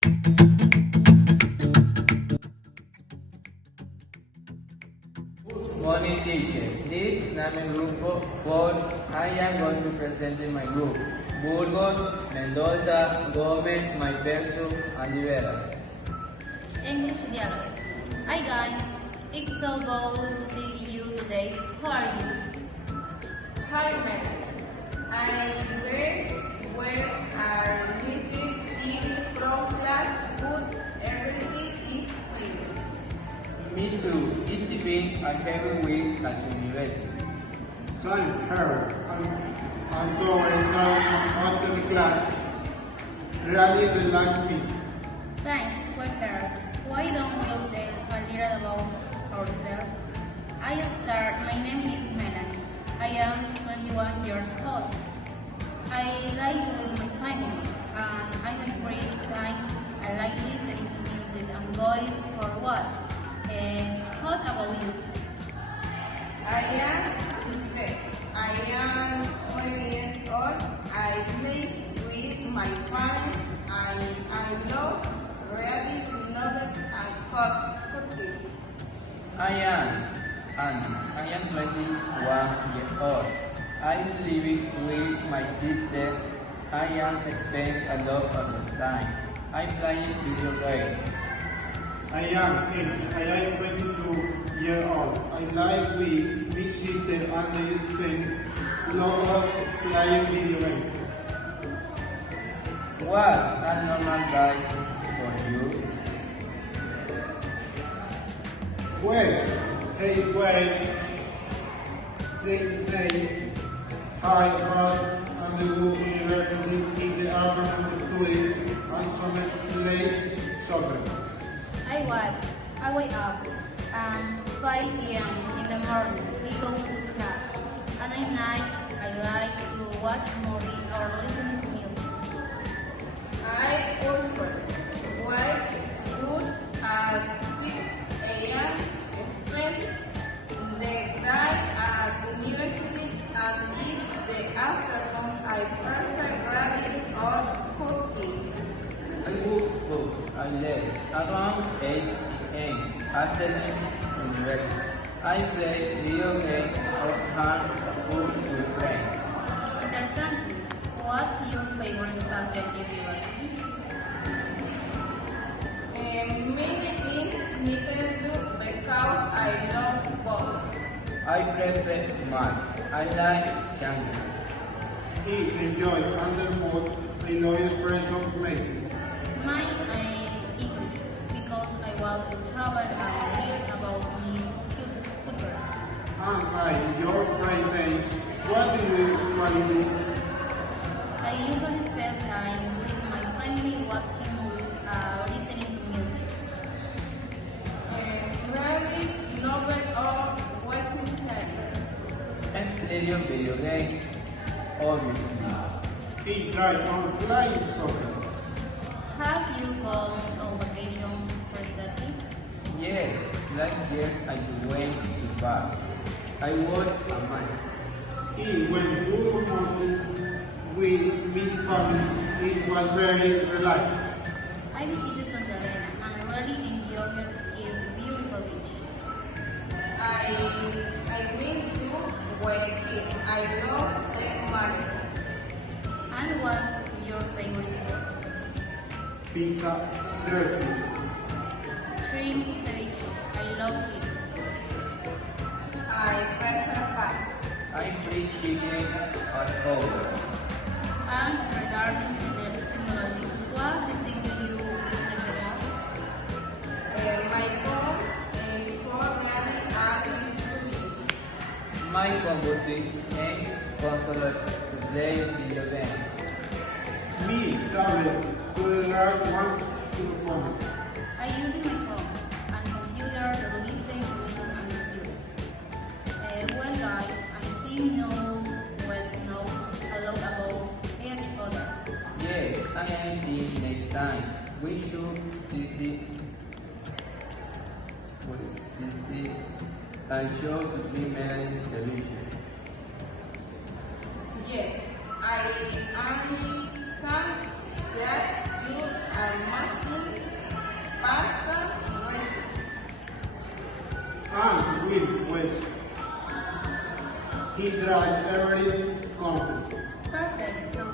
Morning teacher. This is my group for I am going to present in my group. Burgos, Mendoza, Gomez, my person, and Rivera. English dialogue. Hi guys, it's so good to see you today. How are you? Hi, Mary. I'm great. Where are meeting from class? Good. Everything is fine. Me too. It's been a heavy week at university. Same here. I'm going now after the class. Really relax me. Thanks, well heard. Why don't we tell a little about ourselves? My name is Melanie. I am 21 years old. I like with my family and I'm a free time. I like listening to music and going for walks. What about you? I am Lisbeth. I am 20 years old. I live with my parents and I love reading novels and cookies. I am Andy. I am 21 years old. I'm living with my sister. I am spend a lot of the time. I'm playing video games. I am Ed. I am 22 years old. I live with big sister and I spend a lot of playing video games. What's a normal day for you? Well, hey, well, same day, I was at the local university in the afternoon to play and some late soccer. I wake up and 5 p.m. in the morning we go to class. And at night I like to watch movies or listen to music. I also wake up at 6 a.m. Spend the day at university and in the afternoon I prefer reading or cooking. I woke up and left around 8 a.m. after the university. I play video games or have food with friends. Interesting. What's your favorite subject at university? Mine is literature because I love both. I prefer math. I like language. He enjoyed under most Illinois expression of Mexico. Mine is English because I want to travel and learn about new cultures. And I enjoy Friday. What do you usually do? I usually spend time with my family watching movies or listening to music. Reading novel or watching series. And play video games, obviously. He tried on playing soccer. Have you gone on vacation recently? Yes, last year I went to Bar. I was a mess. He went to Mosul with his family. It was very relaxing. I visited Santa Elena and really enjoyed its beautiful beach. I went to Guayaquil. I love the mar. And what's your favorite food? Pizza, dirty. Shrimp ceviche. I love it. I prefer pasta. I free chicken at home. And regarding the technology, what thing do you use the most? My phone for reading and studying. My computing and console to play video games. Me, tablet, to learn one to the phone. I use my phone and computer to listen to music and study. Well guys, I think know a lot about each other. Yes, I am thinking next time we should city and show to be managed solution. Yes, I only can get you and must pasta recipe. And Will West. He drives every company. Perfect. So